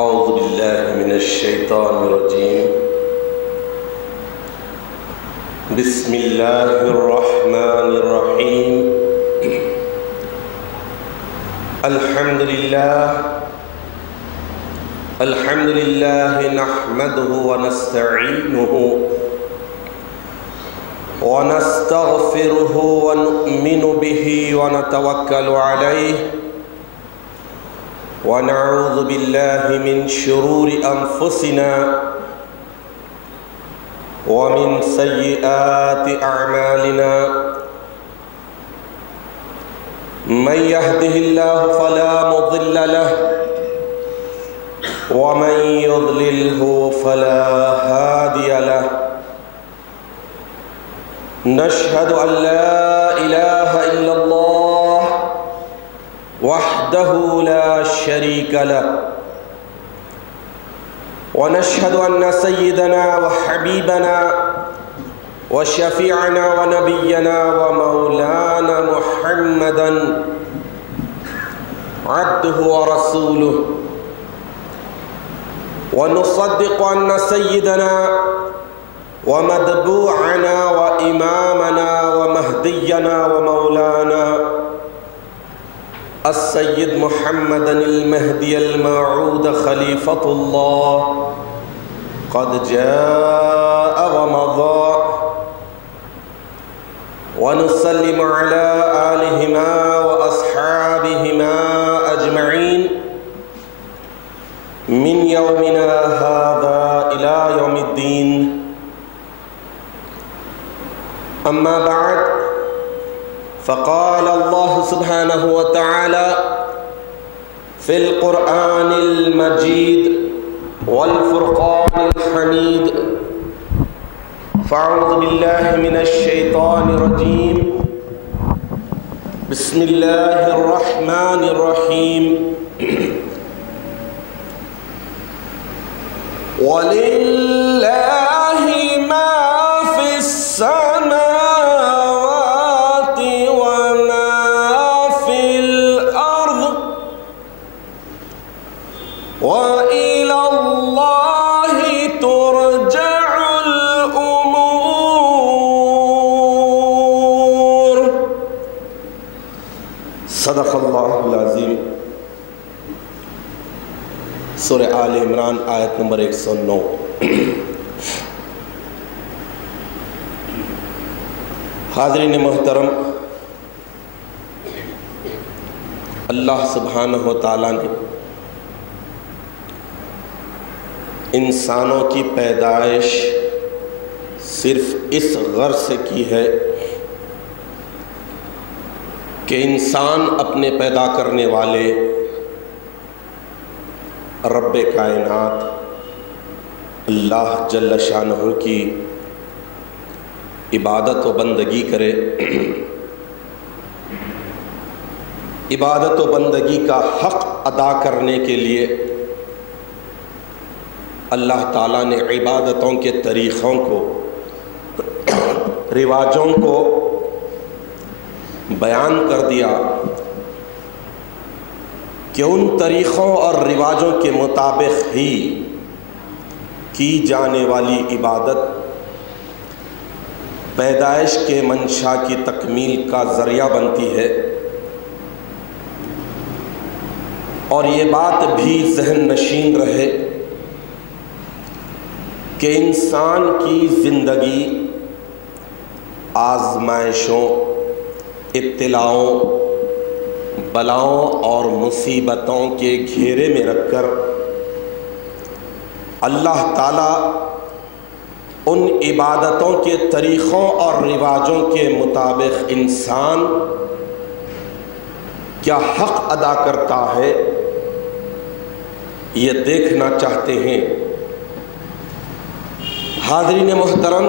اعوذ باللہ من الشیطان الرجیم بسم اللہ الرحمن الرحیم الحمد للہ نحمده ونستعینه ونستغفره ونؤمن به ونتوکل علیہ ونعوذ باللہ من شرور انفسنا ومن سیئات اعمالنا من يهده الله فلا مضل له ومن يضلله فلا هادي له نشهد أن لا إله إلا الله وحده لا شريك له ونشهد أن سيدنا وحبيبنا وشفيعنا ونبينا ومولانا محمدا عبده ورسوله ونصدق أن سيدنا ومتبوعنا وإمامنا ومهدينا ومولانا السيد محمدا المهدي الموعود خليفة الله قد جاء ومضى ونسلم على آلهما وأصحابهما أجمعين من يومنا هذا إلى يوم الدين أما بعد فقال الله سبحانه وتعالى في القرآن المجيد والفرقان الحميد فأعوذ بالله من الشيطان الرجيم بسم الله الرحمن الرحيم وَلِلَّهِ مَا فِي السَّمَاوَاتِ وَمَا فِي الْأَرْضِ وَإِلَى اللَّهِ تُرْجَعُ الْأُمُورُ صدق اللہ العظیم۔ سورہ آل عمران آیت نمبر 109۔ حاضرین محترم، اللہ سبحانہ و تعالیٰ نے انسانوں کی پیدائش صرف اس غرض سے کی ہے کہ انسان اپنے پیدا کرنے والے رب کائنات اللہ جل شانہ کی عبادت و بندگی کرے۔ عبادت و بندگی کا حق ادا کرنے کے لیے اللہ تعالیٰ نے عبادتوں کے طریقوں کو، رواجوں کو بیان کر دیا کہ ان طریقوں اور رواجوں کے مطابق ہی کی جانے والی عبادت پیدائش کے منشا کی تکمیل کا ذریعہ بنتی ہے۔ اور یہ بات بھی ذہن نشین رہے کہ انسان کی زندگی آزمائشوں، ابتلاؤں، بلاؤں اور مصیبتوں کے گھیرے میں رکھ کر اللہ تعالیٰ ان عبادتوں کے طریقوں اور رواجوں کے مطابق انسان کیا حق ادا کرتا ہے یہ دیکھنا چاہتے ہیں۔ حاضرین محترم،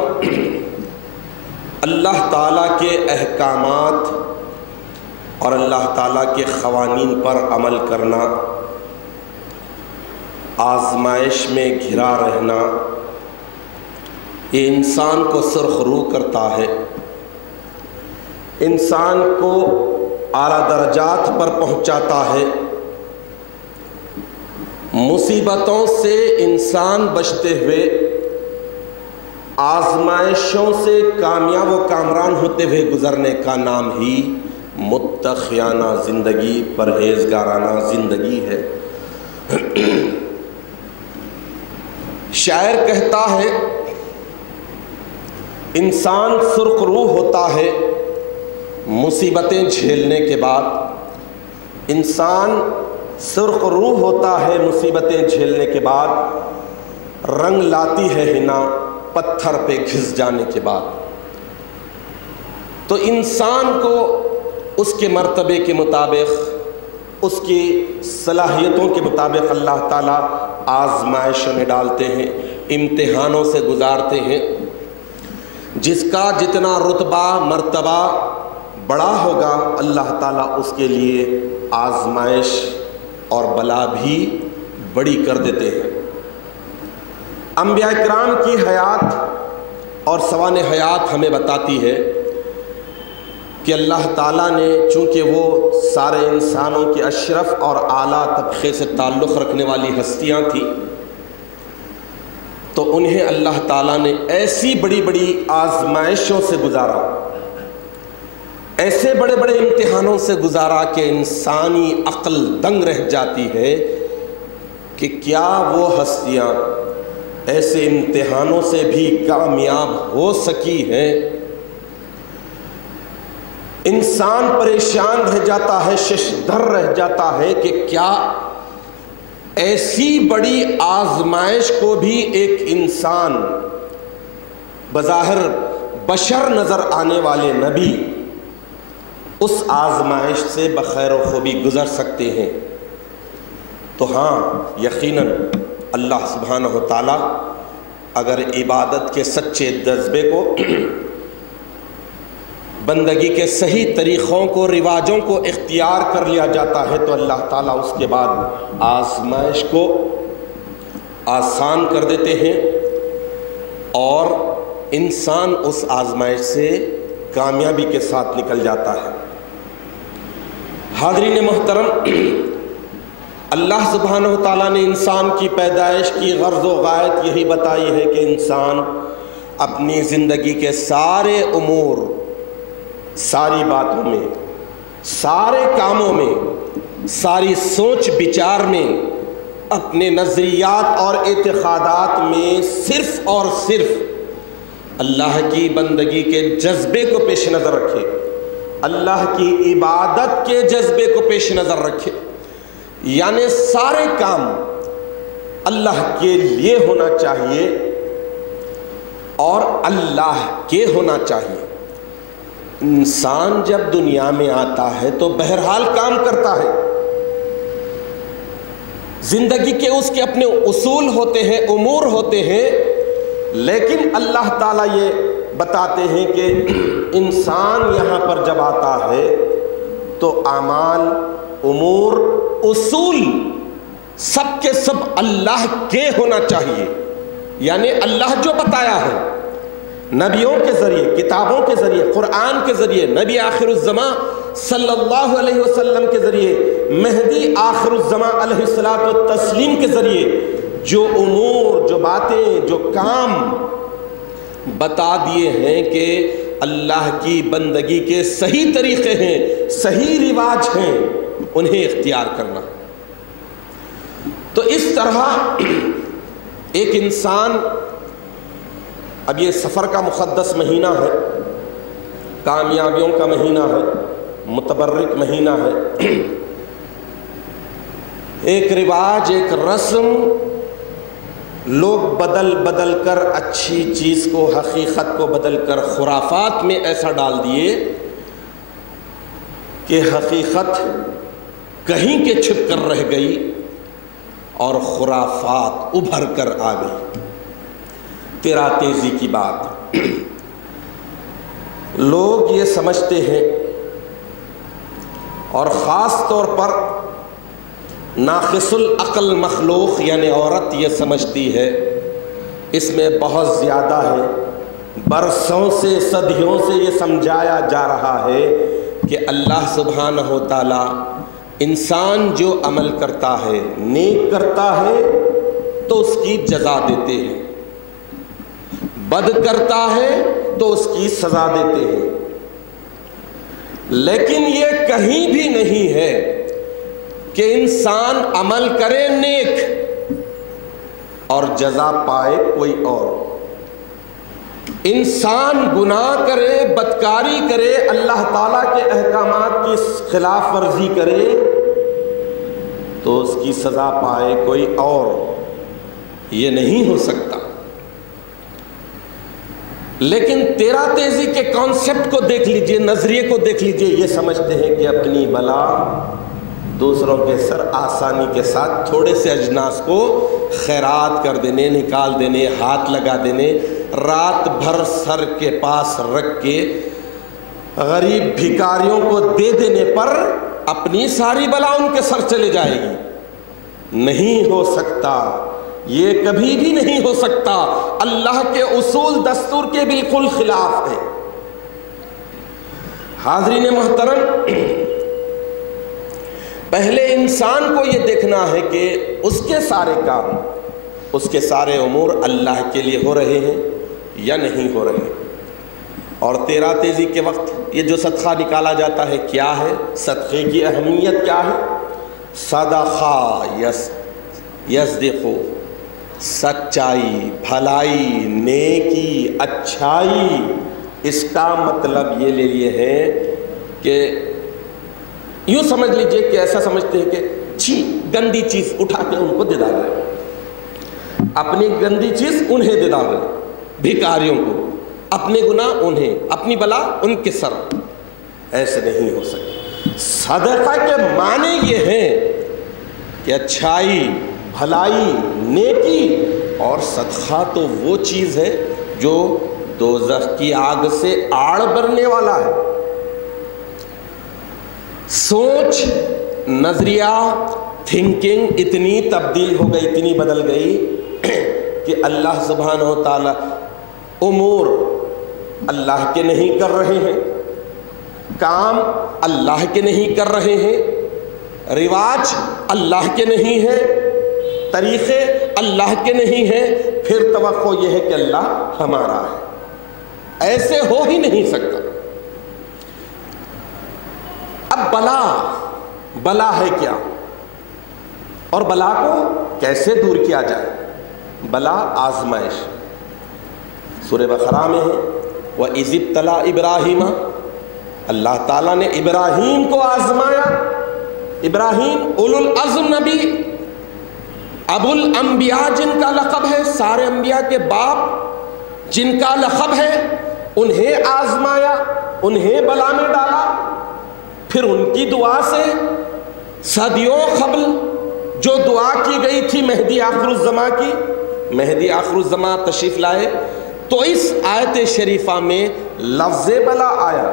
اللہ تعالیٰ کے احکامات اور اللہ تعالیٰ کے قوانین پر عمل کرنا، آزمائش میں گھرا رہنا، یہ انسان کو سرخرو کرتا ہے، انسان کو اعلیٰ درجات پر پہنچاتا ہے، مصیبتوں سے انسان بچتے ہوئے، آزمائشوں سے کامیاب و کامران ہوتے ہوئے گزرنے کا نام ہی متقیانہ زندگی، پرہیزگارانہ زندگی ہے۔ شاعر کہتا ہے انسان سرخ روح ہوتا ہے مصیبتیں جھیلنے کے بعد، انسان سرخ روح ہوتا ہے مصیبتیں جھیلنے کے بعد، رنگ لاتی ہے حنا پتھر پہ گھس جانے کے بعد۔ تو انسان کو اس کے مرتبے کے مطابق، اس کی صلاحیتوں کے مطابق اللہ تعالیٰ آزمائشوں میں ڈالتے ہیں، امتحانوں سے گزارتے ہیں۔ جس کا جتنا رتبہ مرتبہ بڑا ہوگا اللہ تعالیٰ اس کے لیے آزمائش اور بلا بھی بڑی کر دیتے ہیں۔ انبیاء کرام کی حیات اور سوانح حیات ہمیں بتاتی ہے کہ اللہ تعالیٰ نے چونکہ وہ سارے انسانوں کے اشرف اور اعلیٰ طبقے سے تعلق رکھنے والی ہستیاں تھیں، تو انہیں اللہ تعالیٰ نے ایسی بڑی بڑی آزمائشوں سے گزارا، ایسے بڑے بڑے امتحانوں سے گزارا کہ انسانی عقل دنگ رہ جاتی ہے کہ کیا وہ ہستیاں ایسے امتحانوں سے بھی کامیاب ہو سکی ہیں۔ انسان پریشان رہ جاتا ہے، ششدر رہ جاتا ہے کہ کیا ایسی بڑی آزمائش کو بھی ایک انسان، بظاہر بشر نظر آنے والے نبی، اس آزمائش سے بخیر و خوبی گزر سکتے ہیں؟ تو ہاں، یقیناً اللہ سبحانہ و تعالیٰ اگر عبادت کے سچے جذبے کو، بندگی کے صحیح طریقوں کو، رواجوں کو اختیار کر لیا جاتا ہے تو اللہ تعالیٰ اس کے بعد آزمائش کو آسان کر دیتے ہیں اور انسان اس آزمائش سے کامیابی کے ساتھ نکل جاتا ہے۔ حاضرین محترم، اللہ سبحانہ و تعالیٰ نے انسان کی پیدائش کی غرض و غایت یہی بتائی ہے کہ انسان اپنی زندگی کے سارے امور، ساری باتوں میں، سارے کاموں میں، ساری سوچ بچار میں، اپنے نظریات اور اعتقادات میں صرف اور صرف اللہ کی بندگی کے جذبے کو پیش نظر رکھے، اللہ کی عبادت کے جذبے کو پیش نظر رکھے، یعنی سارے کام اللہ کے لیے ہونا چاہیے اور اللہ کے ہونا چاہیے۔ انسان جب دنیا میں آتا ہے تو بہرحال کام کرتا ہے، زندگی کے اس کے اپنے اصول ہوتے ہیں، امور ہوتے ہیں، لیکن اللہ تعالیٰ یہ بتاتے ہیں کہ انسان یہاں پر جب آتا ہے تو اعمال، امور، اصول سب کے سب اللہ کے ہونا چاہیے، یعنی اللہ جو بتایا ہے نبیوں کے ذریعے، کتابوں کے ذریعے، قرآن کے ذریعے، نبی آخر الزمان صلی اللہ علیہ وسلم کے ذریعے، مہدی آخر الزمان علیہ الصلاۃ والتسلیم کے ذریعے جو امور، جو باتیں، جو کام بتا دیے ہیں کہ اللہ کی بندگی کے صحیح طریقے ہیں، صحیح رواج ہیں، انہیں اختیار کرنا۔ تو اس طرح ایک انسان، اب یہ سفر کا مقدس مہینہ ہے، کامیابیوں کا مہینہ ہے، متبرک مہینہ ہے، ایک رواج، ایک رسم لوگ بدل کر اچھی چیز کو، حقیقت کو بدل کر خرافات میں ایسا ڈال دیے کہ حقیقت کہیں کے چھپ کر رہ گئی اور خرافات ابھر کر آ گئی۔ تیرا تیزی کی بات، لوگ یہ سمجھتے ہیں اور خاص طور پر ناقص العقل مخلوق یعنی عورت یہ سمجھتی ہے، اس میں بہت زیادہ ہے، برسوں سے، صدیوں سے یہ سمجھایا جا رہا ہے کہ اللہ سبحانہ و تعالیٰ انسان جو عمل کرتا ہے، نیک کرتا ہے تو اس کی جزا دیتے ہیں، بد کرتا ہے تو اس کی سزا دیتے ہیں، لیکن یہ کہیں بھی نہیں ہے کہ انسان عمل کرے نیک اور جزا پائے کوئی اور۔ انسان گناہ کرے، بدکاری کرے، اللہ تعالیٰ کے احکامات کی خلاف ورزی کرے تو اس کی سزا پائے کوئی اور، یہ نہیں ہو سکتا۔ لیکن تیرا تیزی کے کانسیپٹ کو دیکھ لیجئے، نظریے کو دیکھ لیجئے، یہ سمجھتے ہیں کہ اپنی بلا دوسروں کے سر آسانی کے ساتھ تھوڑے سے اجناس کو خیرات کر دینے، نکال دینے، ہاتھ لگا دینے، رات بھر سر کے پاس رکھ کے غریب بھکاریوں کو دے دینے پر اپنی ساری بلا ان کے سر چلے جائے گی۔ نہیں ہو سکتا، یہ کبھی بھی نہیں ہو سکتا، اللہ کے اصول دستور کے بالکل خلاف ہے۔ حاضرین محترم، پہلے انسان کو یہ دیکھنا ہے کہ اس کے سارے کام، اس کے سارے امور اللہ کے لیے ہو رہے ہیں یا نہیں ہو رہے ہیں۔ اور تیرا تیزی کے وقت یہ جو صدقہ نکالا جاتا ہے کیا ہے؟ صدقے کی اہمیت کیا ہے؟ صدقہ یصدقو، سچائی، بھلائی، نیکی، اچھائی، اس کا مطلب یہ لے لیے ہیں کہ یوں سمجھ لیجئے کہ ایسا سمجھتے ہیں کہ چھی گندی چیز اٹھا کے ان کو دے ڈال رہے ہیں، اپنی گندی چیز انہیں دے ڈال رہے ہیں، بھکاریوں کو، اپنے گناہ انہیں، اپنی بلا ان کے سر۔ ایسے نہیں ہو سکتا۔ صدقہ کے معنی یہ ہیں کہ اچھائی، بھلائی، نیکی، اور صدقہ تو وہ چیز ہے جو دوزخ کی آگ سے آڑ بھرنے والا ہے۔ سوچ، نظریہ، تھنکنگ اتنی تبدیل ہو گئی، اتنی بدل گئی کہ اللہ سبحانہ و تعالی امور اللہ کے نہیں کر رہے ہیں، کام اللہ کے نہیں کر رہے ہیں، رواج اللہ کے نہیں ہیں، طریقے اللہ کے نہیں ہیں، پھر توقع یہ ہے کہ اللہ ہمارا ہے۔ ایسے ہو ہی نہیں سکتا۔ اب بلا ہے کیا، اور بلا کو کیسے دور کیا جائے؟ بلا آزمائش، سورہ بقرہ میں ہے وَإِذِ ابْتَلَىٰ إِبْرَاهِيمَ، اللہ تعالیٰ نے ابراہیم کو آزمایا۔ ابراہیم اولو العزم نبی، ابو الانبیاء جن کا لقب ہے، سارے انبیاء کے باپ جن کا لقب ہے، انہیں آزمایا، انہیں بلا میں ڈالا۔ پھر ان کی دعا سے صدیوں قبل جو دعا کی گئی تھی مہدی آخر الزماں کی، مہدی آخر الزماں تشریف لائے تو اس آیت شریفہ میں لفظ بلا آیا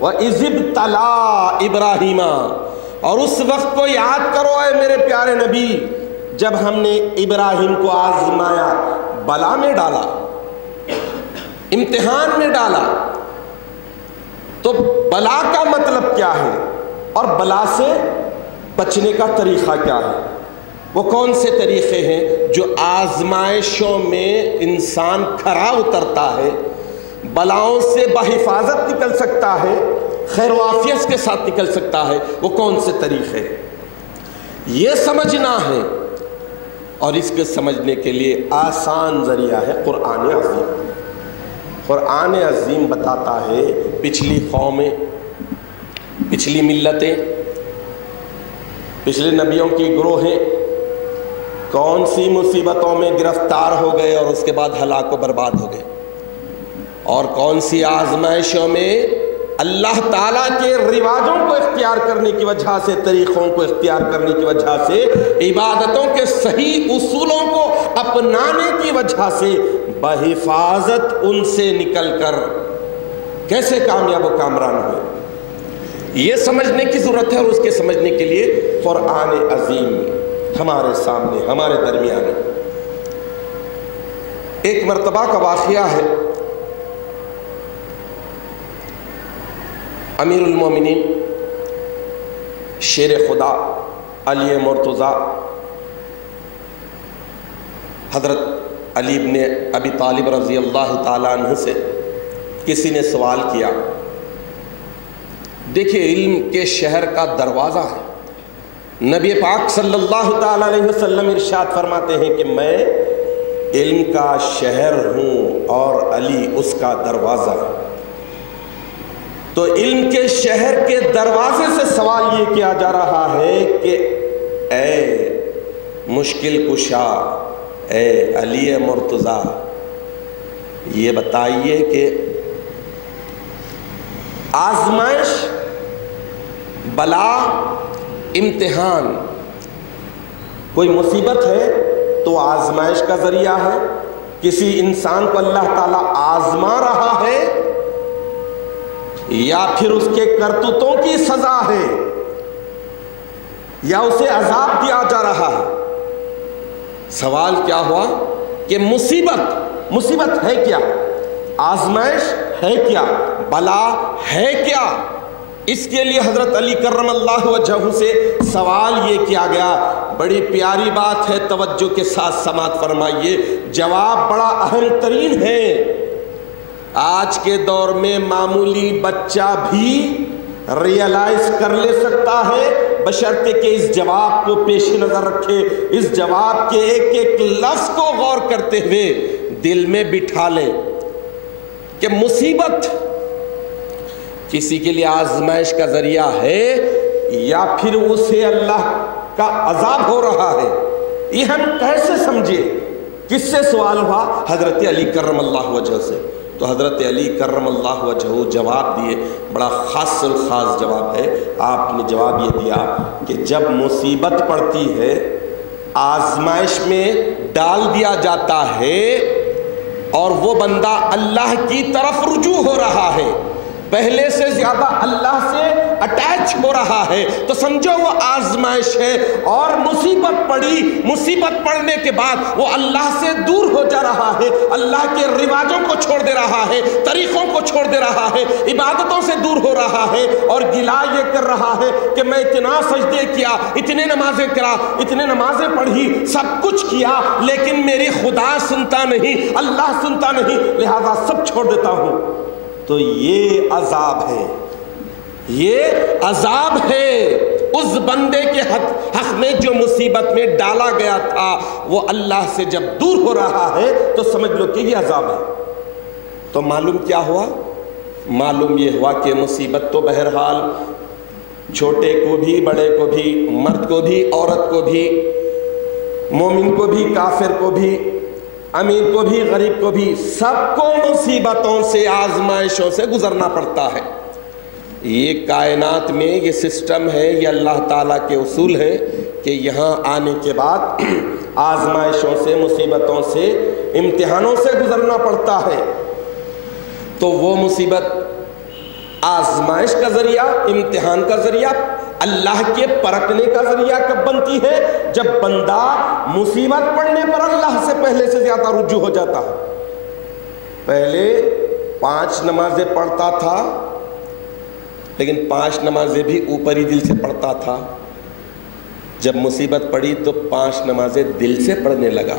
وَإِذِ ابْتَلَىٰ إِبْرَاهِيمَ، اور اس وقت کو یاد کرو اے میرے پیارے نبی جب ہم نے ابراہیم کو آزمایا، بلا میں ڈالا، امتحان میں ڈالا۔ تو بلا کا مطلب کیا ہے اور بلا سے بچنے کا طریقہ کیا ہے؟ وہ کون سے طریقے ہیں جو آزمائشوں میں انسان کھرا اترتا ہے، بلاؤں سے بحفاظت نکل سکتا ہے، خیر و عافیت کے ساتھ نکل سکتا ہے؟ وہ کون سے طریقے؟ یہ سمجھنا ہے، اور اس کے سمجھنے کے لیے آسان ذریعہ ہے قرآن عظیم۔ قرآن عظیم بتاتا ہے پچھلی قومیں، پچھلی ملتیں، پچھلے نبیوں کی گروہیں کون سی مصیبتوں میں گرفتار ہو گئے اور اس کے بعد ہلاک و برباد ہو گئے، اور کون سی آزمائشوں میں اللہ تعالیٰ کے رواجوں کو اختیار کرنے کی وجہ سے، طریقوں کو اختیار کرنے کی وجہ سے، عبادتوں کے صحیح اصولوں کو اپنانے کی وجہ سے بحفاظت ان سے نکل کر کیسے کامیاب و کامران ہوئے۔ یہ سمجھنے کی ضرورت ہے، اور اس کے سمجھنے کے لیے قرآن عظیم ہمارے سامنے، ہمارے درمیان ہے۔ ایک مرتبہ کا واقعہ ہے، امیر المومنین شیر خدا علی مرتضیٰ حضرت علی بن ابی طالب رضی اللہ تعالیٰ عنہ سے کسی نے سوال کیا. دیکھیں علم کے شہر کا دروازہ ہے. نبی پاک صلی اللہ تعالیٰ علیہ وسلم ارشاد فرماتے ہیں کہ میں علم کا شہر ہوں اور علی اس کا دروازہ. تو علم کے شہر کے دروازے سے سوال یہ کیا جا رہا ہے کہ اے مشکل کشا، اے علی مرتضیٰ، یہ بتائیے کہ آزمائش، بلا، امتحان، کوئی مصیبت ہے تو آزمائش کا ذریعہ ہے. کسی انسان کو اللہ تعالیٰ آزما رہا ہے یا پھر اس کے کرتوتوں کی سزا ہے یا اسے عذاب دیا جا رہا ہے. سوال کیا ہوا کہ مصیبت ہے کیا، آزمائش ہے کیا، بلا ہے کیا. اس کے لیے حضرت علی کرم اللہ وجہہ سے سوال یہ کیا گیا. بڑی پیاری بات ہے، توجہ کے ساتھ سماعت فرمائیے. جواب بڑا اہم ترین ہے. آج کے دور میں معمولی بچہ بھی ریئلائز کر لے سکتا ہے بشرطے کہ اس جواب کو پیش نظر رکھے، اس جواب کے ایک ایک لفظ کو غور کرتے ہوئے دل میں بٹھا لے کہ مصیبت کسی کے لیے آزمائش کا ذریعہ ہے یا پھر اسے اللہ کا عذاب ہو رہا ہے. یہ ہم کیسے سمجھے؟ کس سے سوال ہوا؟ حضرت علی کرم اللہ وجہ سے. تو حضرت علی کرم اللہ وجہہ جواب دیے. بڑا خاص الخاص جواب ہے. آپ نے جواب یہ دیا کہ جب مصیبت پڑتی ہے، آزمائش میں ڈال دیا جاتا ہے اور وہ بندہ اللہ کی طرف رجوع ہو رہا ہے، پہلے سے زیادہ اللہ سے اٹیچ ہو رہا ہے، تو سمجھو وہ آزمائش ہے. اور مصیبت پڑنے کے بعد وہ اللہ سے دور ہو جا رہا ہے، اللہ کے رواجوں کو چھوڑ دے رہا ہے، طریقوں کو چھوڑ دے رہا ہے، عبادتوں سے دور ہو رہا ہے اور گلا یہ کر رہا ہے کہ میں اتنا سجدے کیا، اتنے نمازیں کرا، اتنے نمازیں پڑھی، سب کچھ کیا، لیکن میری خدا سنتا نہیں، اللہ سنتا نہیں، لہذا سب چھوڑ دیتا ہوں. تو یہ عذاب ہے، یہ عذاب ہے. اس بندے کے حق میں جو مصیبت میں ڈالا گیا تھا وہ اللہ سے جب دور ہو رہا ہے تو سمجھ لو کہ یہ عذاب ہے. تو معلوم کیا ہوا؟ معلوم یہ ہوا کہ مصیبت تو بہرحال چھوٹے کو بھی، بڑے کو بھی، مرد کو بھی، عورت کو بھی، مومن کو بھی، کافر کو بھی، امیر کو بھی، غریب کو بھی، سب کو مصیبتوں سے، آزمائشوں سے گزرنا پڑتا ہے. یہ کائنات میں یہ سسٹم ہے، یہ اللہ تعالیٰ کے اصول ہے کہ یہاں آنے کے بعد آزمائشوں سے، مصیبتوں سے، امتحانوں سے گزرنا پڑتا ہے. تو وہ مصیبت آزمائش کا ذریعہ، امتحان کا ذریعہ، اللہ کے پرکھنے کا ذریعہ کب بنتی ہے؟ جب بندہ مصیبت پڑنے پر اللہ سے پہلے سے زیادہ رجوع ہو جاتا ہے. پہلے 5 نمازیں پڑھتا تھا لیکن 5 نمازیں بھی اوپری دل سے پڑھتا تھا. جب مصیبت پڑی تو 5 نمازیں دل سے پڑھنے لگا.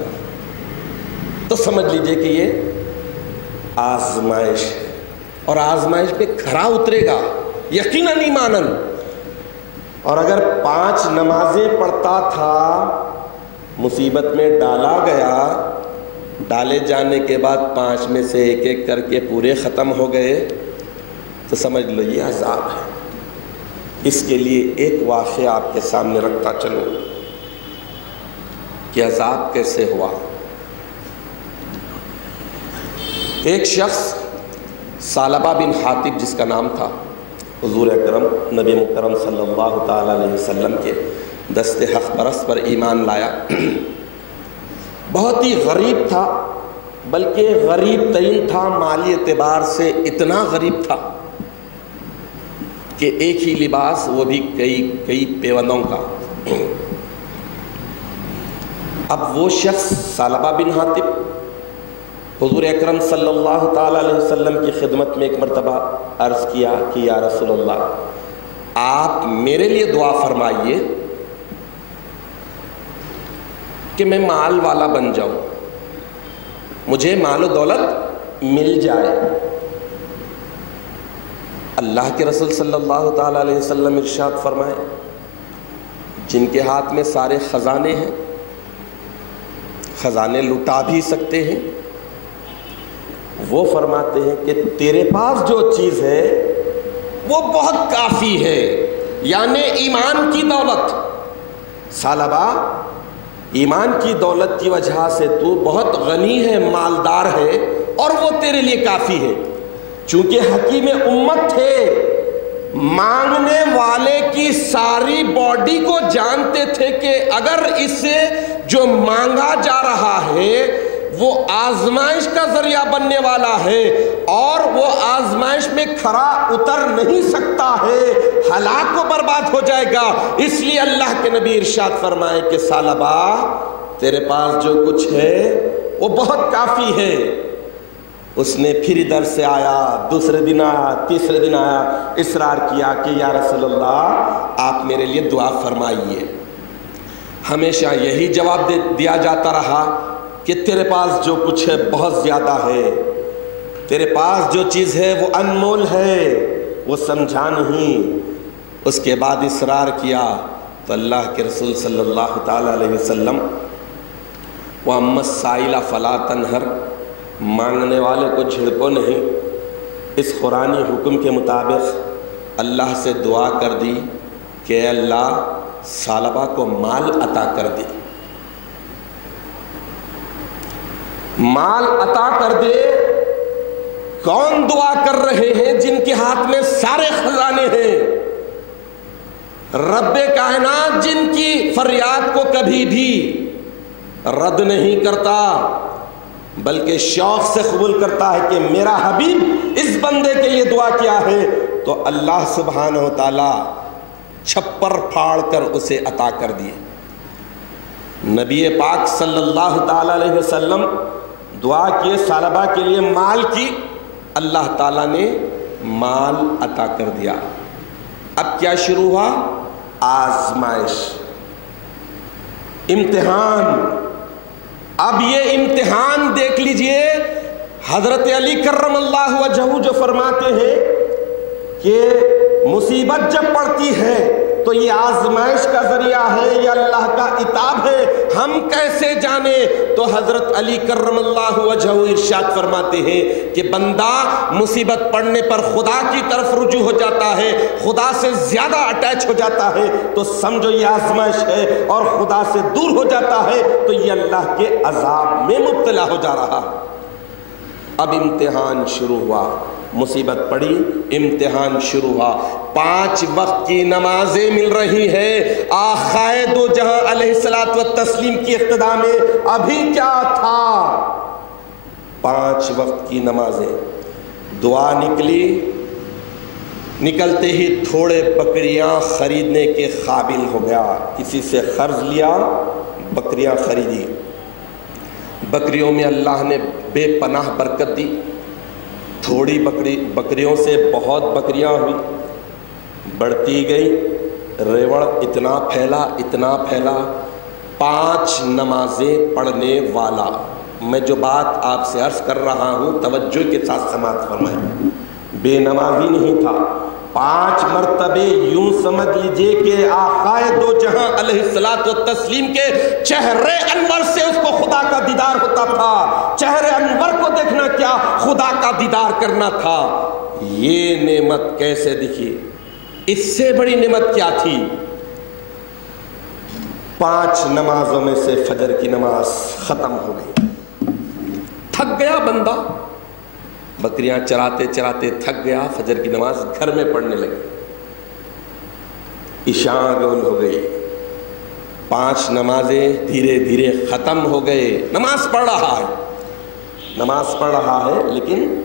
تو سمجھ لیجئے کہ یہ آزمائش ہے اور آزمائش پہ کھرا اترے گا یقیناً ایماناً. اور اگر 5 نمازیں پڑھتا تھا، مصیبت میں ڈالا گیا، ڈالے جانے کے بعد 5 میں سے ایک ایک کر کے پورے ختم ہو گئے تو سمجھ لو یہ عذاب ہے. اس کے لیے ایک واقعہ آپ کے سامنے رکھتا چلوں کہ عذاب کیسے ہوا. ایک شخص ثعلبہ بن حاطب جس کا نام تھا، حضور اکرم نبی مکرم صلی اللہ تعالیٰ علیہ وسلم کے دست حق پرست پر ایمان لایا. بہت ہی غریب تھا، بلکہ غریب ترین تھا، مالی اعتبار سے اتنا غریب تھا کہ ایک ہی لباس، وہ بھی کئی پیوندوں کا. اب وہ شخص ثعلبہ بن حاطب حضور اکرم صلی اللہ تعالیٰ علیہ وسلم کی خدمت میں ایک مرتبہ عرض کیا کہ یا رسول اللہ، آپ میرے لیے دعا فرمائیے کہ میں مال والا بن جاؤں، مجھے مال و دولت مل جائے۔ اللہ کے رسول صلی اللہ تعالیٰ علیہ وسلم ارشاد فرمائے، جن کے ہاتھ میں سارے خزانے ہیں، خزانے لٹا بھی سکتے ہیں، وہ فرماتے ہیں کہ تیرے پاس جو چیز ہے وہ بہت کافی ہے، یعنی ایمان کی دولت۔ ثعلبہ، ایمان کی دولت کی وجہ سے تو بہت غنی ہے، مالدار ہے، اور وہ تیرے لیے کافی ہے۔ چونکہ حکیم امت تھے، مانگنے والے کی ساری باڈی کو جانتے تھے کہ اگر اسے جو مانگا جا رہا ہے وہ آزمائش کا ذریعہ بننے والا ہے اور وہ آزمائش میں کھرا اتر نہیں سکتا ہے، ہلاک و برباد ہو جائے گا۔ اس لیے اللہ کے نبی ارشاد فرمائے کہ ثعلبہ، تیرے پاس جو کچھ ہے وہ بہت کافی ہے۔ اس نے پھر ادھر سے آیا، دوسرے دن آیا، تیسرے دن آیا، اصرار کیا کہ یا رسول اللہ آپ میرے لیے دعا فرمائیے۔ ہمیشہ یہی جواب دیا جاتا رہا کہ تیرے پاس جو کچھ ہے بہت زیادہ ہے، تیرے پاس جو چیز ہے وہ انمول ہے، وہ سمجھا نہیں۔ اس کے بعد اصرار کیا تو اللہ کے رسول صلی اللہ تعالیٰ علیہ وسلم وَأَمَّا السَّائِلَ فَلَا تَنْهَرْ، مانگنے والے کو جھڑکو نہیں۔ اس قرآنی حکم کے مطابق اللہ سے دعا کر دی کہ اللہ ثعلبہ کو مال عطا کر دے، مال عطا کر دے۔ کون دعا کر رہے ہیں؟ جن کے ہاتھ میں سارے خزانے ہیں، رب کائنات جن کی فریاد کو کبھی بھی رد نہیں کرتا بلکہ شوق سے قبول کرتا ہے کہ میرا حبیب اس بندے کے لیے دعا کیا ہے، تو اللہ سبحانہ و تعالی چھپر پھاڑ کر اسے عطا کر دیے۔ نبی پاک صلی اللہ تعالی علیہ وسلم دعا کیے ثعلبہ کے لیے مال کی، اللہ تعالیٰ نے مال عطا کر دیا۔ اب کیا شروع ہوا؟ آزمائش، امتحان۔ اب یہ امتحان دیکھ لیجئے، حضرت علی کرم اللہ وجہہ جو فرماتے ہیں کہ مصیبت جب پڑتی ہے تو یہ آزمائش کا ذریعہ ہے یا اللہ کا عتاب ہے، ہم کیسے جانے؟ تو حضرت علی کرم اللہ وجہہ ارشاد فرماتے ہیں کہ بندہ مصیبت پڑنے پر خدا کی طرف رجوع ہو جاتا ہے، خدا سے زیادہ اٹیچ ہو جاتا ہے تو سمجھو یہ آزمائش ہے، اور خدا سے دور ہو جاتا ہے تو یہ اللہ کے عذاب میں مبتلا ہو جا رہا۔ اب امتحان شروع ہوا، مصیبت پڑی، امتحان شروع ہوا۔ 5 وقت کی نمازیں مل رہی ہے۔ آقائے دو جہاں علیہ الصلوۃ والتسلیم کی اقتداء میں ابھی کیا تھا؟ 5 وقت کی نمازیں۔ دعا نکلی، نکلتے ہی تھوڑے بکریاں خریدنے کے قابل ہو گیا، کسی سے قرض لیا، بکریاں خریدی۔ بکریوں میں اللہ نے بے پناہ برکت دی، تھوڑی بکریوں سے بہت بکریاں ہوئی، بڑھتی گئی، ریوڑ اتنا پھیلا اتنا پھیلا۔ 5 نمازیں پڑھنے والا، میں جو بات آپ سے عرض کر رہا ہوں توجہ کے ساتھ سماعت فرمائیں، بے نمازی نہیں تھا۔ 5 مرتبے یوں سمجھ لیجئے کہ آقائے دو جہاں علیہ الصلوۃ والتسلیم کے چہرے انور سے اس کو خدا کا دیدار ہوتا تھا۔ چہرے انور کو دیکھنا کیا، خدا کا دیدار کرنا تھا۔ یہ نعمت کیسے دکھی؟ اس سے بڑی نعمت کیا تھی؟ 5 نمازوں میں سے فجر کی نماز ختم ہو گئی، تھک گیا بندہ، بکریاں چراتے چراتے تھک گیا، فجر کی نماز گھر میں پڑھنے لگے، عشاء گول ہو گئی، 5 نمازیں دھیرے دھیرے ختم ہو گئے۔ نماز پڑھ رہا ہے لیکن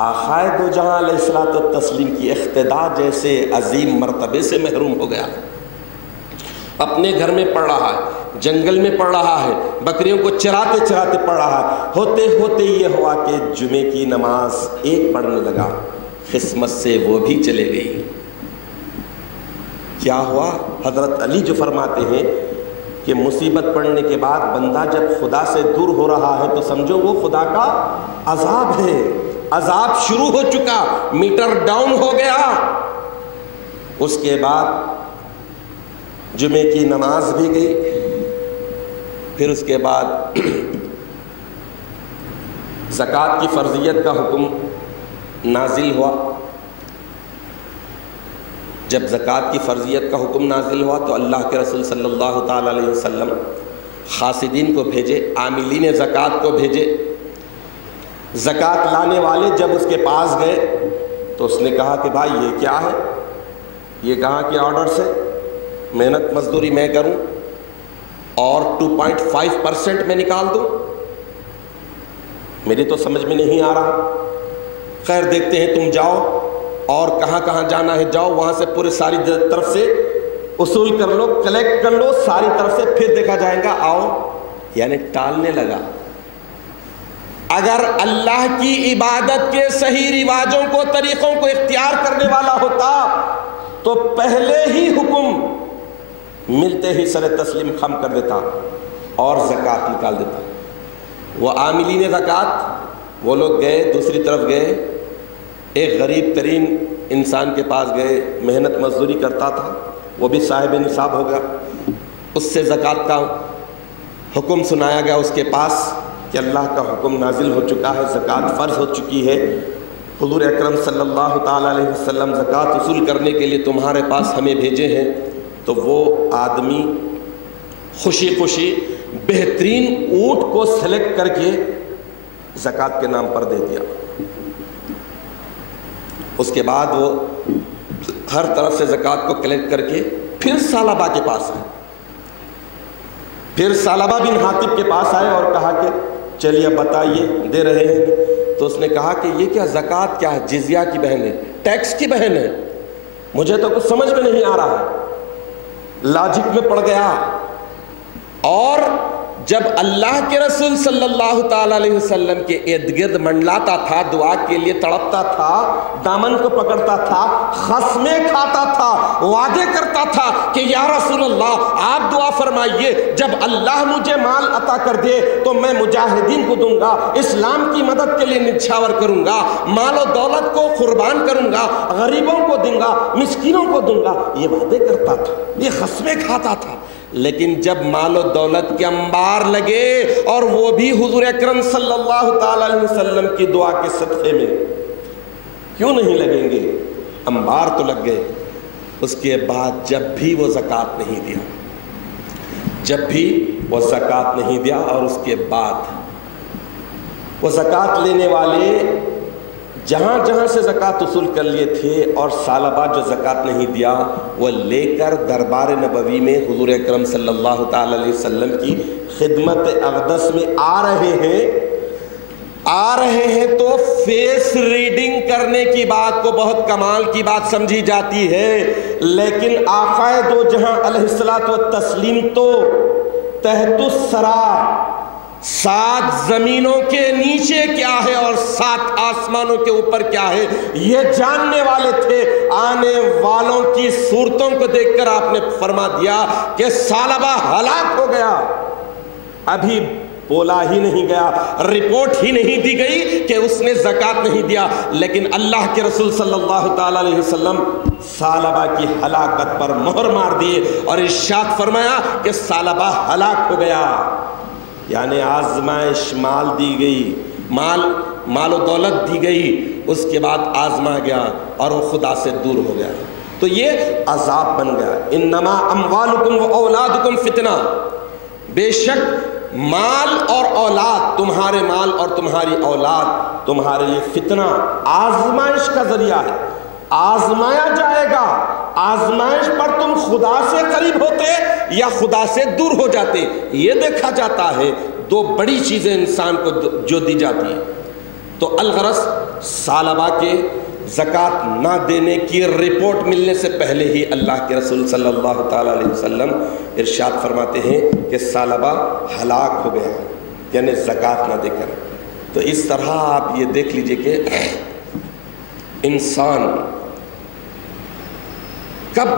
آقائے دو جہاں علیہ الصلوۃ والتسلیم کی اقتداء جیسے عظیم مرتبے سے محروم ہو گیا۔ اپنے گھر میں پڑھ رہا ہے، جنگل میں پڑھ رہا ہے، بکریوں کو چراتے چراتے پڑھ رہا ہے، ہوتے ہوتے یہ ہوا کہ جمعے کی نماز ایک پڑھنے لگا، قسمت سے وہ بھی چلے گئی۔ کیا ہوا؟ حضرت علی جو فرماتے ہیں کہ مصیبت پڑنے کے بعد بندہ جب خدا سے دور ہو رہا ہے تو سمجھو وہ خدا کا عذاب ہے، عذاب شروع ہو چکا، میٹر ڈاؤن ہو گیا۔ اس کے بعد جمعے کی نماز بھی گئی، پھر اس کے بعد زکوٰۃ کی فرضیت کا حکم نازل ہوا۔ جب زکوٰۃ کی فرضیت کا حکم نازل ہوا تو اللہ کے رسول صلی اللہ تعالیٰ علیہ وسلم خاسدین کو بھیجے، عاملین زکوٰۃ کو بھیجے۔ زکوٰۃ لانے والے جب اس کے پاس گئے تو اس نے کہا کہ بھائی یہ کیا ہے؟ یہ کہاں کے آرڈر سے محنت مزدوری میں کروں اور 2.5% میں نکال دوں؟ میری تو سمجھ میں نہیں آ رہا۔ خیر دیکھتے ہیں، تم جاؤ اور کہاں کہاں جانا ہے جاؤ، وہاں سے پورے ساری طرف سے اصول کر لو، کلیکٹ کر لو ساری طرف سے، پھر دیکھا جائے گا، آؤ۔ یعنی ٹالنے لگا۔ اگر اللہ کی عبادت کے صحیح رواجوں کو، طریقوں کو اختیار کرنے والا ہوتا تو پہلے ہی حکم ملتے ہی سر تسلیم خم کر دیتا اور زکوٰۃ نکال دیتا۔ وہ عاملین زکوٰۃ وہ لوگ گئے، دوسری طرف گئے، ایک غریب ترین انسان کے پاس گئے، محنت مزدوری کرتا تھا، وہ بھی صاحب نصاب ہو گیا، اس سے زکوٰۃ کا حکم سنایا گیا اس کے پاس کہ اللہ کا حکم نازل ہو چکا ہے، زکوٰۃ فرض ہو چکی ہے، حضور اکرم صلی اللہ تعالیٰ علیہ وسلم زکوٰۃ وصول کرنے کے لیے تمہارے پاس ہمیں بھیجے ہیں۔ تو وہ آدمی خوشی خوشی بہترین اونٹ کو سلیکٹ کر کے زکوٰۃ کے نام پر دے دیا۔ اس کے بعد وہ ہر طرف سے زکوٰۃ کو کلیکٹ کر کے پھر ثعلبہ کے پاس آئے، پھر ثعلبہ بن حاطب کے پاس آئے اور کہا کہ چلیے بتائیے، دے رہے ہیں۔ تو اس نے کہا کہ یہ کیا زکوٰۃ کیا ہے؟ جزیہ کی بہن ہے، ٹیکس کی بہن ہے، مجھے تو کچھ سمجھ میں نہیں آ رہا ہے۔ لاجک میں پڑ گیا، اور جب اللہ کے رسول صلی اللہ تعالیٰ علیہ وسلم کے ارد گرد منڈلاتا تھا، دعا کے لیے تڑپتا تھا، دامن کو پکڑتا تھا، قسمیں کھاتا تھا، وعدے کرتا تھا کہ یا رسول اللہ آپ دعا فرمائیے، جب اللہ مجھے مال عطا کر دے تو میں مجاہدین کو دوں گا، اسلام کی مدد کے لیے نچھاور کروں گا، مال و دولت کو قربان کروں گا، غریبوں کو دوں گا، مسکینوں کو دوں گا، یہ وعدے کرتا تھا، یہ قسمیں کھاتا تھا۔ لیکن جب مال و دولت کے انبار لگے، اور وہ بھی حضور اکرم صلی اللہ تعالیٰ علیہ وسلم کی دعا کے صدقے میں، کیوں نہیں لگیں گے؟ انبار تو لگ گئے۔ اس کے بعد جب بھی وہ زکوٰۃ نہیں دیا، جب بھی وہ زکوٰۃ نہیں دیا، اور اس کے بعد وہ زکوٰۃ لینے والے جہاں جہاں سے زکوٰۃ وصول کر لیے تھے، اور ثعلبہ جو زکوٰۃ نہیں دیا، وہ لے کر دربار نبوی میں حضور اکرم صلی اللہ تعالی علیہ وسلم کی خدمت اقدس میں آ رہے ہیں تو فیس ریڈنگ کرنے کی بات کو بہت کمال کی بات سمجھی جاتی ہے، لیکن آقا دو جہاں علیہ الصلوۃ والتسلیم تو تحت الثری، 7 زمینوں کے نیچے کیا ہے اور 7 آسمانوں کے اوپر کیا ہے یہ جاننے والے تھے۔ آنے والوں کی صورتوں کو دیکھ کر آپ نے فرما دیا کہ ثعلبہ ہلاک ہو گیا۔ ابھی بولا ہی نہیں گیا، رپورٹ ہی نہیں دی گئی کہ اس نے زکوٰۃ نہیں دیا، لیکن اللہ کے رسول صلی اللہ تعالیٰ علیہ وسلم ثعلبہ کی ہلاکت پر مہر مار دیے اور ارشاد فرمایا کہ ثعلبہ ہلاک ہو گیا۔ یعنی آزمائش مال دی گئی، مال و دولت دی گئی، اس کے بعد آزما گیا اور وہ خدا سے دور ہو گیا، تو یہ عذاب بن گیا۔ انما اموالکم و اولادکم فتنہ، بے شک مال اور اولاد، تمہارے مال اور تمہاری اولاد تمہارے لیے فتنہ، آزمائش کا ذریعہ ہے، آزمایا جائے گا۔ آزمائش پر تم خدا سے قریب ہوتے یا خدا سے دور ہو جاتے، یہ دیکھا جاتا ہے۔ 2 بڑی چیزیں انسان کو جو دی جاتی ہیں، تو الغرض ثعلبہ کے زکوٰۃ نہ دینے کی رپورٹ ملنے سے پہلے ہی اللہ کے رسول صلی اللہ تعالیٰ علیہ وسلم ارشاد فرماتے ہیں کہ ثعلبہ ہلاک ہو گیا، یعنی زکوٰۃ نہ دے کر۔ تو اس طرح آپ یہ دیکھ لیجئے کہ انسان کب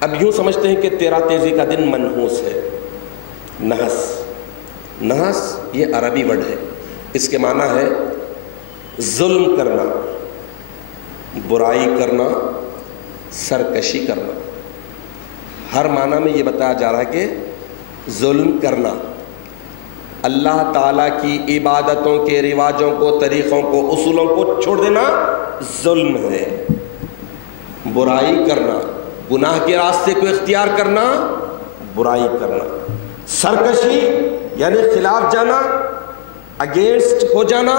اب یوں سمجھتے ہیں کہ 13 تیزی کا دن منحوس ہے. نحس، نحس یہ عربی ورڈ ہے، اس کے معنی ہے ظلم کرنا، برائی کرنا، سرکشی کرنا. ہر معنی میں یہ بتایا جا رہا ہے کہ ظلم کرنا، اللہ تعالیٰ کی عبادتوں کے رواجوں کو، طریقوں کو، اصولوں کو چھوڑ دینا ظلم ہے. برائی کرنا، گناہ کے راستے کو اختیار کرنا، برائی کرنا. سرکشی یعنی خلاف جانا، اگینسٹ ہو جانا.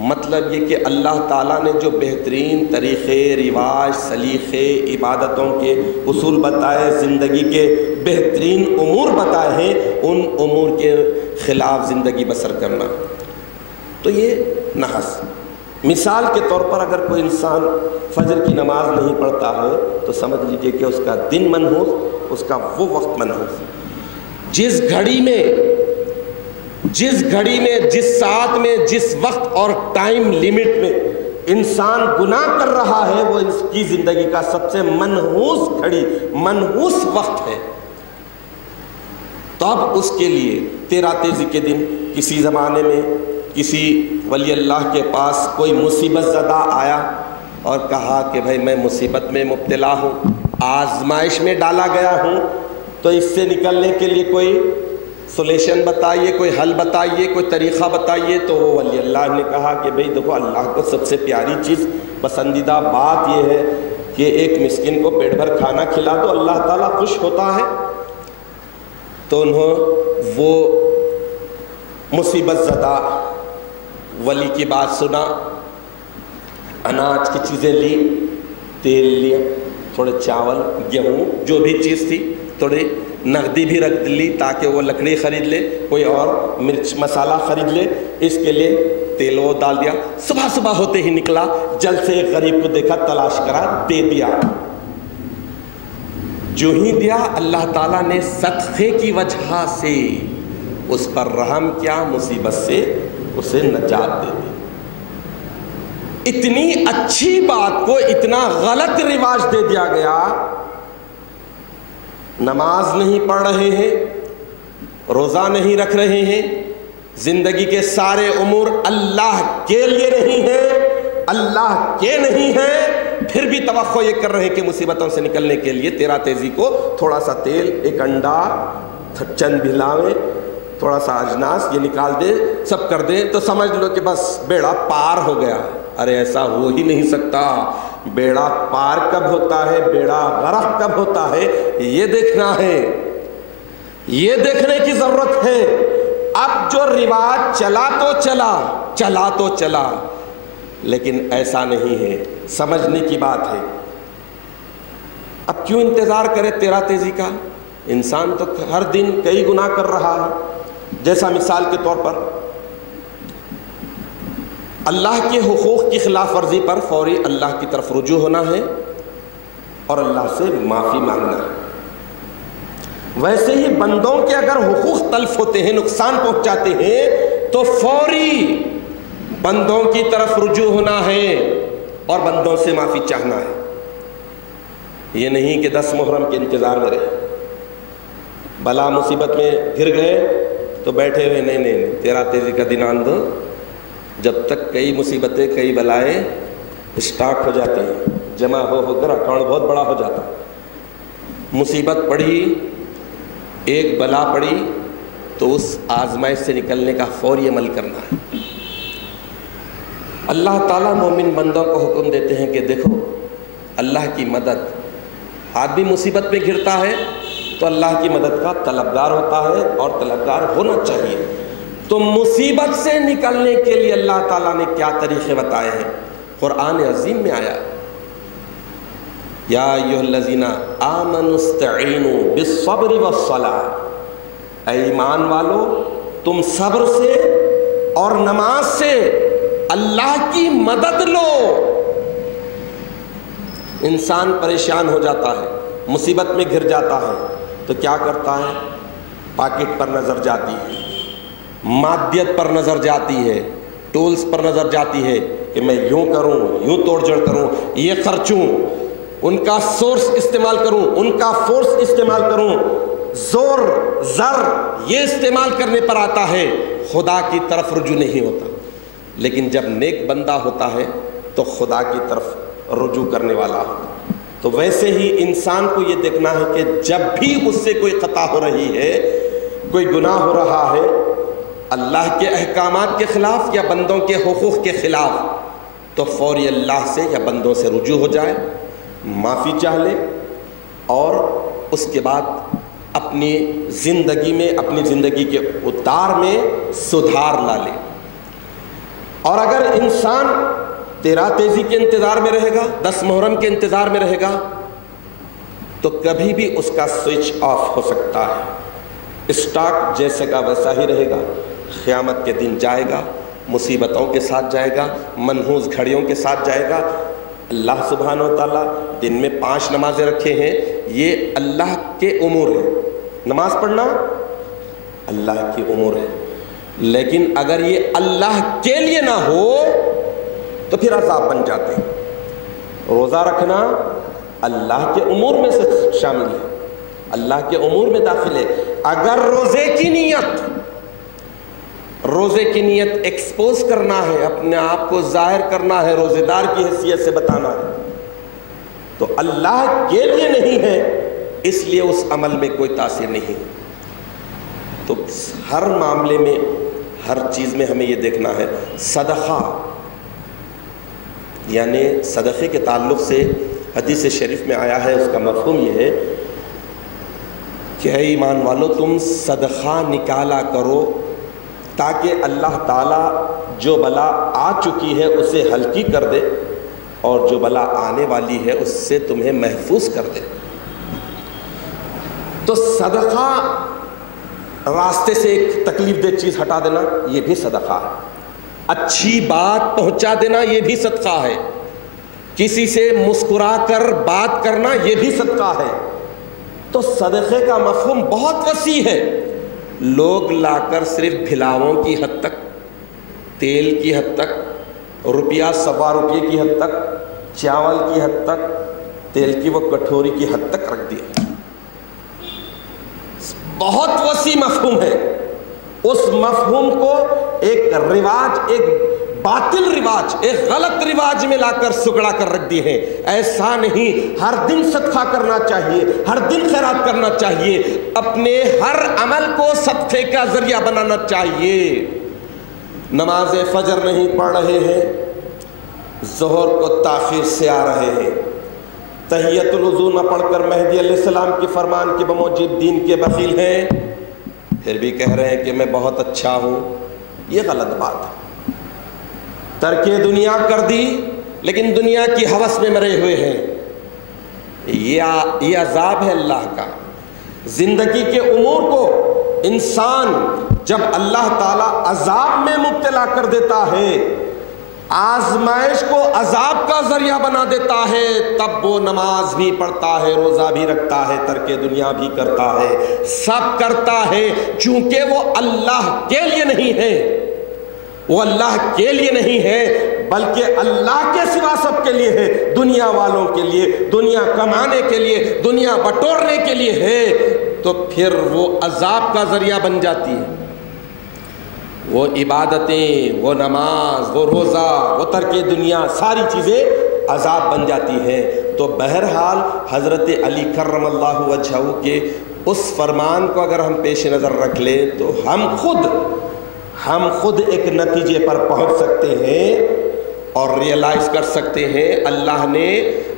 مطلب یہ کہ اللہ تعالیٰ نے جو بہترین طریقے، رواج، سلیقے، عبادتوں کے اصول بتائے، زندگی کے بہترین امور بتائے ہیں، ان امور کے خلاف زندگی بسر کرنا. تو یہ نحس. مثال کے طور پر اگر کوئی انسان فجر کی نماز نہیں پڑھتا ہے تو سمجھ لیجئے کہ اس کا دن منحوس، اس کا وہ وقت منحوس. جس گھڑی میں، جس ساعت میں، جس وقت اور ٹائم لیمٹ میں انسان گناہ کر رہا ہے، وہ اس کی زندگی کا سب سے منحوس گھڑی، منحوس وقت ہے. تو اب اس کے لیے 13 تیزی کے دن کسی زمانے میں کسی ولی اللہ کے پاس کوئی مصیبت زدہ آیا اور کہا کہ بھائی میں مصیبت میں مبتلا ہوں، آزمائش میں ڈالا گیا ہوں، تو اس سے نکلنے کے لیے کوئی سولیشن بتائیے، کوئی حل بتائیے، کوئی طریقہ بتائیے. تو وہ ولی اللہ نے کہا کہ بھئی دیکھو، اللہ کو سب سے پیاری چیز، پسندیدہ بات یہ ہے کہ ایک مسکین کو پیٹ بھر کھانا کھلا دو، اللہ تعالیٰ خوش ہوتا ہے. تو انہوں وہ مصیبت زدہ ولی کی بات سنا، اناج کی چیزیں لی، تیل لیا، تھوڑے چاول، گیہوں، جو بھی چیز تھی، تھوڑی نقدی بھی رکھ لی تاکہ وہ لکڑی خرید لے، کوئی اور مرچ مسالہ خرید لے. اس کے لیے تیل وہ ڈال دیا. صبح ہوتے ہی نکلا، جل سے ایک غریب کو دیکھا، تلاش کرا، دے دیا. جو ہی دیا، اللہ تعالیٰ نے صدقے کی وجہ سے اس پر رحم کیا، مصیبت سے اسے نجات دے دی. اتنی اچھی بات کو اتنا غلط رواج دے دیا گیا. نماز نہیں پڑھ رہے ہیں، روزہ نہیں رکھ رہے ہیں، زندگی کے سارے امور اللہ کے لیے نہیں ہیں، اللہ کے نہیں ہیں، پھر بھی توقع یہ کر رہے ہیں کہ مصیبتوں سے نکلنے کے لیے 13 تیزی کو تھوڑا سا تیل، ایک انڈا، چند بھلاویں، تھوڑا سا اجناس یہ نکال دے، سب کر دے تو سمجھ لو کہ بس بیڑا پار ہو گیا. ارے ایسا ہو ہی نہیں سکتا. بیڑا پار کب ہوتا ہے، بیڑا غرق کب ہوتا ہے، یہ دیکھنا ہے، یہ دیکھنے کی ضرورت ہے. اب جو رواج چلا تو چلا، لیکن ایسا نہیں ہے. سمجھنے کی بات ہے. اب کیوں انتظار کرے 13 تیزی کا؟ انسان تو ہر دن کئی گناہ کر رہا ہے. جیسا مثال کے طور پر اللہ کے حقوق کی خلاف ورزی پر فوری اللہ کی طرف رجوع ہونا ہے اور اللہ سے معافی مانگنا ہے. ویسے ہی بندوں کے اگر حقوق تلف ہوتے ہیں، نقصان پہنچاتے ہیں، تو فوری بندوں کی طرف رجوع ہونا ہے اور بندوں سے معافی چاہنا ہے. یہ نہیں کہ 10 محرم کے انتظار میں رہے، بلا مصیبت میں گر گئے تو بیٹھے ہوئے نہیں 13 تیزی کا دن آن دو. جب تک کئی مصیبتیں، کئی بلائیں اسٹارٹ ہو جاتی ہیں، جمع ہو کر اکاؤنٹ بہت بڑا ہو جاتا. مصیبت پڑھی، ایک بلا پڑی تو اس آزمائش سے نکلنے کا فوری عمل کرنا ہے. اللہ تعالیٰ مومن بندوں کو حکم دیتے ہیں کہ دیکھو، اللہ کی مدد، آدمی مصیبت میں گرتا ہے تو اللہ کی مدد کا طلبگار ہوتا ہے اور طلبگار ہونا چاہیے. تو مصیبت سے نکلنے کے لیے اللہ تعالیٰ نے کیا طریقے بتائے ہیں؟ قرآن عظیم میں آیا، یا ایھا الذین آمنوا استعینوا بالصبر والصلاۃ. اے ایمان والو، تم صبر سے اور نماز سے اللہ کی مدد لو. انسان پریشان ہو جاتا ہے، مصیبت میں گر جاتا ہے تو کیا کرتا ہے؟ پاکٹ پر نظر جاتی ہے، مادیت پر نظر جاتی ہے، ٹولز پر نظر جاتی ہے کہ میں یوں کروں، یوں توڑ جڑ کروں، یہ خرچوں. ان کا سورس استعمال کروں، ان کا فورس استعمال کروں، زور زر یہ استعمال کرنے پر آتا ہے، خدا کی طرف رجوع نہیں ہوتا۔ لیکن جب نیک بندہ ہوتا ہے تو خدا کی طرف رجوع کرنے والا ہوتا۔ تو ویسے ہی انسان کو یہ دیکھنا ہے کہ جب بھی اس سے کوئی خطا ہو رہی ہے، کوئی گناہ ہو رہا ہے، اللہ کے احکامات کے خلاف یا بندوں کے حقوق کے خلاف، تو فوری اللہ سے یا بندوں سے رجوع ہو جائے، معافی چاہ لے، اور اس کے بعد اپنی زندگی میں، اپنی زندگی کے اتار میں سدھار لا لے۔ اور اگر انسان 13 تیزی کے انتظار میں رہے گا، 10 محرم کے انتظار میں رہے گا، تو کبھی بھی اس کا سوئچ آف ہو سکتا ہے۔ اسٹاک جیسے کا ویسا ہی رہے گا، قیامت کے دن جائے گا، مصیبتوں کے ساتھ جائے گا، منحوس گھڑیوں کے ساتھ جائے گا۔ اللہ سبحانہ و تعالیٰ دن میں 5 نمازیں رکھے ہیں، یہ اللہ کے امور ہیں۔ نماز پڑھنا اللہ کی امور ہے، لیکن اگر یہ اللہ کے لیے نہ ہو تو پھر عذاب بن جاتے ہیں۔ روزہ رکھنا اللہ کے امور میں سے شامل ہے، اللہ کے امور میں داخل ہے۔ اگر روزے کی نیت ایکسپوز کرنا ہے، اپنے آپ کو ظاہر کرنا ہے، روزے دار کی حیثیت سے بتانا ہے، تو اللہ کے لیے نہیں ہے، اس لیے اس عمل میں کوئی تاثیر نہیں۔ تو ہر معاملے میں، ہر چیز میں ہمیں یہ دیکھنا ہے۔ صدقہ یعنی صدقے کے تعلق سے حدیث شریف میں آیا ہے، اس کا مفہوم یہ ہے کہ اے ایمان والو، تم صدقہ نکالا کرو تاکہ اللہ تعالیٰ جو بلا آ چکی ہے اسے ہلکی کر دے، اور جو بلا آنے والی ہے اس سے تمہیں محفوظ کر دے۔ تو صدقہ، راستے سے ایک تکلیف دہ چیز ہٹا دینا، یہ بھی صدقہ ہے۔ اچھی بات پہنچا دینا، یہ بھی صدقہ ہے۔ کسی سے مسکرا کر بات کرنا، یہ بھی صدقہ ہے۔ تو صدقے کا مفہوم بہت وسیع ہے۔ لوگ لا کر صرف بھلاووں کی حد تک، تیل کی حد تک، روپیہ 1.25 روپے کی حد تک، چاول کی حد تک، تیل کی وہ کٹوری کی حد تک رکھ دیا۔ بہت وسیع مفہوم ہے۔ اس مفہوم کو ایک رواج، ایک باطل رواج، ایک غلط رواج میں لا کر سکڑا کر رکھ دی ہے۔ ایسا نہیں، ہر دن صدقہ کرنا چاہیے، ہر دن خیرات کرنا چاہیے، اپنے ہر عمل کو صدقے کا ذریعہ بنانا چاہیے۔ نماز فجر نہیں پڑھ رہے ہیں، ظہر کو تاخیر سے آ رہے ہیں، تحیۃ الوضو نہ پڑھ کر مہدی علیہ السلام کے فرمان کے بموجب دین کے بخیل ہیں، پھر بھی کہہ رہے ہیں کہ میں بہت اچھا ہوں، یہ غلط بات ہے۔ ترک دنیا کر دی لیکن دنیا کی ہوس میں مرے ہوئے ہیں، یہ عذاب ہے اللہ کا۔ زندگی کے امور کو انسان جب اللہ تعالیٰ عذاب میں مبتلا کر دیتا ہے، آزمائش کو عذاب کا ذریعہ بنا دیتا ہے، تب وہ نماز بھی پڑھتا ہے، روزہ بھی رکھتا ہے، ترک دنیا بھی کرتا ہے، سب کرتا ہے، چونکہ وہ اللہ کے لیے نہیں ہے، وہ اللہ کے لیے نہیں ہے، بلکہ اللہ کے سوا سب کے لیے ہے، دنیا والوں کے لیے، دنیا کمانے کے لیے، دنیا بٹورنے کے لیے ہے، تو پھر وہ عذاب کا ذریعہ بن جاتی ہے۔ وہ عبادتیں، وہ نماز، وہ روزہ، وہ ترک دنیا، ساری چیزیں عذاب بن جاتی ہیں۔ تو بہرحال حضرت علی کرم اللہ وجہہ کے اس فرمان کو اگر ہم پیش نظر رکھ لیں تو ہم خود ایک نتیجے پر پہنچ سکتے ہیں اور ریئلائز کر سکتے ہیں اللہ نے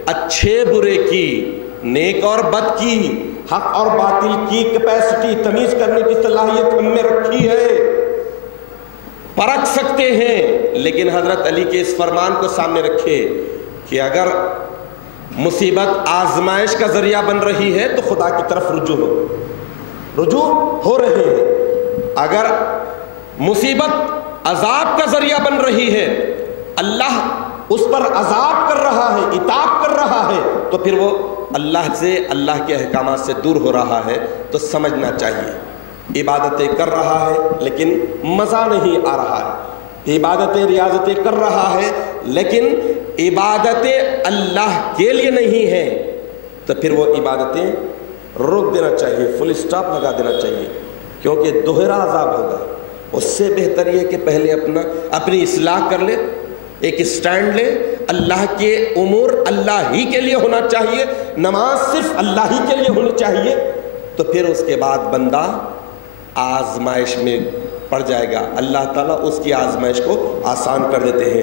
اچھے برے کی، نیک اور بد کی، حق اور باطل کی کیپیسٹی، تمیز کرنے کی صلاحیت ہم میں رکھی ہے، پرکھ سکتے ہیں۔ لیکن حضرت علی کے اس فرمان کو سامنے رکھے کہ اگر مصیبت آزمائش کا ذریعہ بن رہی ہے تو خدا کی طرف رجوع ہو رہے ہیں، اگر مصیبت عذاب کا ذریعہ بن رہی ہے، اللہ اس پر عذاب کر رہا ہے، عتاب کر رہا ہے، تو پھر وہ اللہ سے، اللہ کے احکامات سے دور ہو رہا ہے۔ تو سمجھنا چاہیے عبادتیں کر رہا ہے لیکن مزہ نہیں آ رہا ہے، عبادتیں ریاضتیں کر رہا ہے لیکن عبادتیں اللہ کے لیے نہیں ہیں تو پھر وہ عبادتیں روک دینا چاہیے، فل اسٹاپ لگا دینا چاہیے، کیونکہ دوہرا عذاب ہوگا۔ اس سے بہتر یہ کہ پہلے اپنی اصلاح کر لے، ایک سٹینڈ لے، اللہ کے امور اللہ ہی کے لیے ہونا چاہیے، نماز صرف اللہ ہی کے لیے ہونی چاہیے، تو پھر اس کے بعد بندہ آزمائش میں پڑ جائے گا، اللہ تعالیٰ اس کی آزمائش کو آسان کر دیتے ہیں۔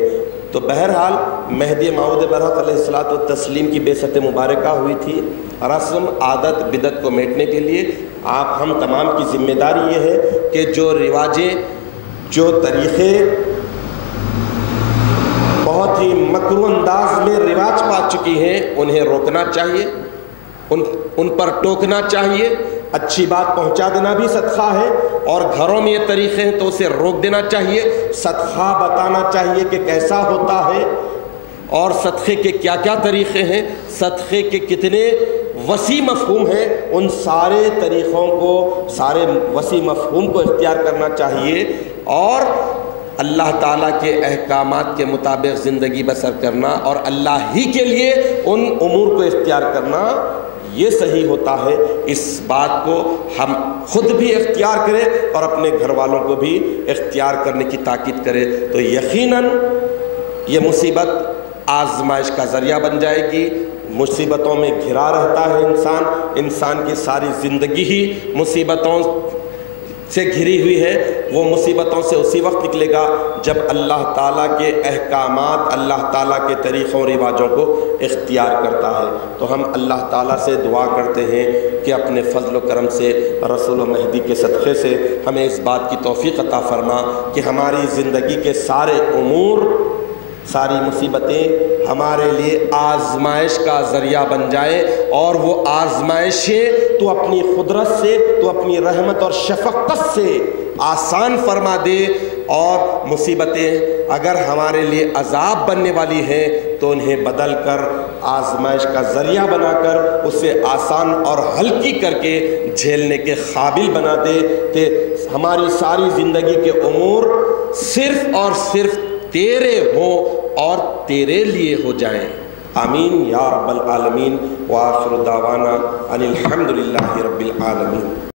تو بہرحال مہدی موعود برحق علیہ الصلوۃ والتسلیم کی بعثت مبارکہ ہوئی تھی، رسم عادت بدعت کو میٹنے کے لیے۔ ہم تمام کی ذمہ داری یہ ہے کہ جو رواجیں، جو طریقے بہت ہی مکروہ انداز میں رواج پا چکی ہیں انہیں روکنا چاہیے، ان پر ٹوکنا چاہیے، اچھی بات پہنچا دینا بھی صدقہ ہے، اور گھروں میں یہ طریقے ہیں تو اسے روک دینا چاہیے، صدقہ بتانا چاہیے کہ کیسا ہوتا ہے اور صدقے کے کیا کیا طریقے ہیں، صدقے کے کتنے وسیع مفہوم ہیں، ان سارے طریقوں کو، سارے وسیع مفہوم کو اختیار کرنا چاہیے، اور اللہ تعالیٰ کے احکامات کے مطابق زندگی بسر کرنا اور اللہ ہی کے لیے ان امور کو اختیار کرنا، یہ صحیح ہوتا ہے۔ اس بات کو ہم خود بھی اختیار کریں اور اپنے گھر والوں کو بھی اختیار کرنے کی تاکید کریں، تو یقیناً یہ مصیبت آزمائش کا ذریعہ بن جائے گی۔ مصیبتوں میں گھرا رہتا ہے انسان کی ساری زندگی ہی مصیبتوں سے گھری ہوئی ہے، وہ مصیبتوں سے اسی وقت نکلے گا جب اللہ تعالیٰ کے احکامات، اللہ تعالیٰ کے طریقوں اور رواجوں کو اختیار کرتا ہے۔ تو ہم اللہ تعالیٰ سے دعا کرتے ہیں کہ اپنے فضل و کرم سے، رسول و مہدی کے صدقے سے ہمیں اس بات کی توفیق عطا فرما کہ ہماری زندگی کے سارے امور، ساری مصیبتیں ہمارے لیے آزمائش کا ذریعہ بن جائے، اور وہ آزمائشیں تو اپنی قدرت سے، تو اپنی رحمت اور شفقت سے آسان فرما دے، اور مصیبتیں اگر ہمارے لیے عذاب بننے والی ہیں تو انہیں بدل کر آزمائش کا ذریعہ بنا کر اسے آسان اور ہلکی کر کے جھیلنے کے قابل بنا دے، کہ ہماری ساری زندگی کے امور صرف اور صرف تیرے ہوں اور تیرے لیے ہو جائیں۔ آمین یا رب العالمین، وآخر دعوانا ان الحمدللہ رب العالمین۔